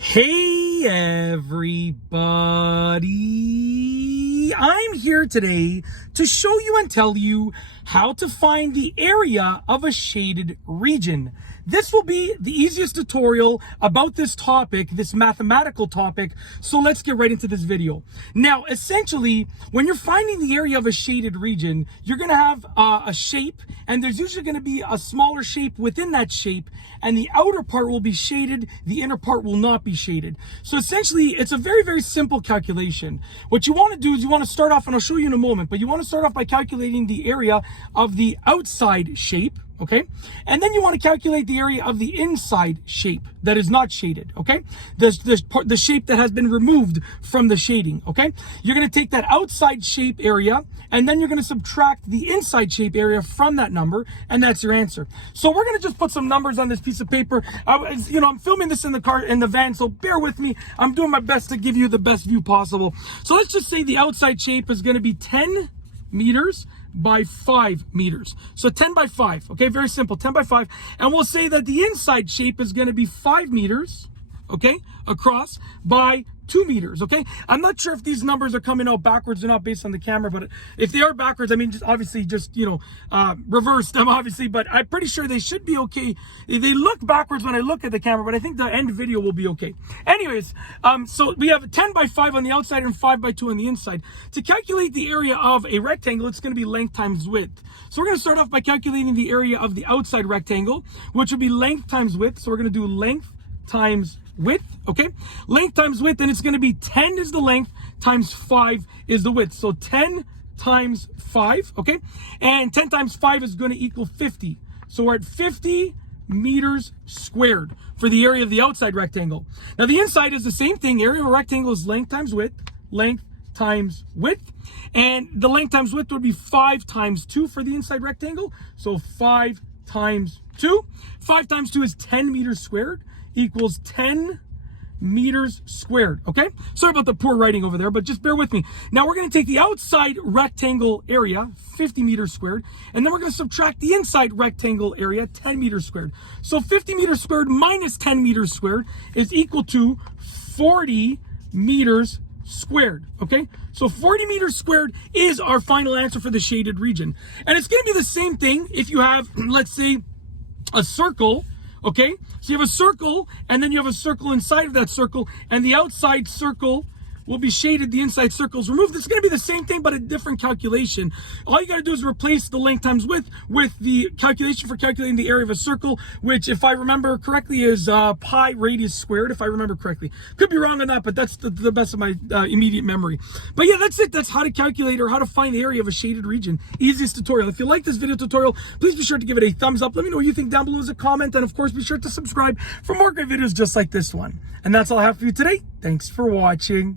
Hey everybody, I'm here today to show you and tell you how to find the area of a shaded region. This will be the easiest tutorial about this topic, this mathematical topic, so let's get right into this video. Now, essentially, when you're finding the area of a shaded region, you're going to have a shape, and there's usually going to be a smaller shape within that shape, and the outer part will be shaded, the inner part will not be shaded. So essentially, it's a very, very simple calculation. What you want to do is you want to start off, and I'll show you in a moment, but you want to start off by calculating the area of the outside shape. Okay, and then you want to calculate the area of the inside shape that is not shaded. Okay, the shape that has been removed from the shading. Okay, you're going to take that outside shape area, and then you're going to subtract the inside shape area from that number, and that's your answer. So we're going to just put some numbers on this piece of paper. I'm filming this in the van, so bear with me. I'm doing my best to give you the best view possible. So let's just say the outside shape is going to be 10 meters by 5 meters. So 10 by 5, okay, very simple, 10 by 5. And we'll say that the inside shape is going to be 5 meters, okay, across by 2 meters, okay? I'm not sure if these numbers are coming out backwards or not based on the camera, but if they are backwards, I mean, just reverse them, obviously, but I'm pretty sure they should be okay. They look backwards when I look at the camera, but I think the end video will be okay. Anyways, so we have 10 by 5 on the outside and 5 by 2 on the inside. To calculate the area of a rectangle, it's going to be length times width. So we're going to start off by calculating the area of the outside rectangle, which would be length times width. So we're going to do length times width, okay? Length times width, and it's going to be 10 is the length times 5 is the width. So 10 times 5, okay? And 10 times 5 is going to equal 50. So we're at 50 meters squared for the area of the outside rectangle. Now the inside is the same thing. Area of a rectangle is length times width, length times width. And the length times width would be 5 times 2 for the inside rectangle. So 5 times 2. 5 times 2 is 10 meters squared, equals 10 meters squared, okay? Sorry about the poor writing over there, but just bear with me. Now we're going to take the outside rectangle area, 50 meters squared, and then we're going to subtract the inside rectangle area, 10 meters squared. So 50 meters squared minus 10 meters squared is equal to 40 meters squared, okay? So 40 meters squared is our final answer for the shaded region. And it's going to be the same thing if you have, let's say, a circle. Okay, so you have a circle, and then you have a circle inside of that circle, and the outside circle will be shaded, the inside circle is removed. It's going to be the same thing, but a different calculation. All you got to do is replace the length times width with the calculation for calculating the area of a circle, which, if I remember correctly, is pi radius squared, if I remember correctly. Could be wrong on that, but that's the best of my immediate memory. But yeah, that's it. That's how to calculate or how to find the area of a shaded region. Easiest tutorial. If you like this video tutorial, please be sure to give it a thumbs up. Let me know what you think down below as a comment, and of course, be sure to subscribe for more great videos just like this one. And that's all I have for you today. Thanks for watching.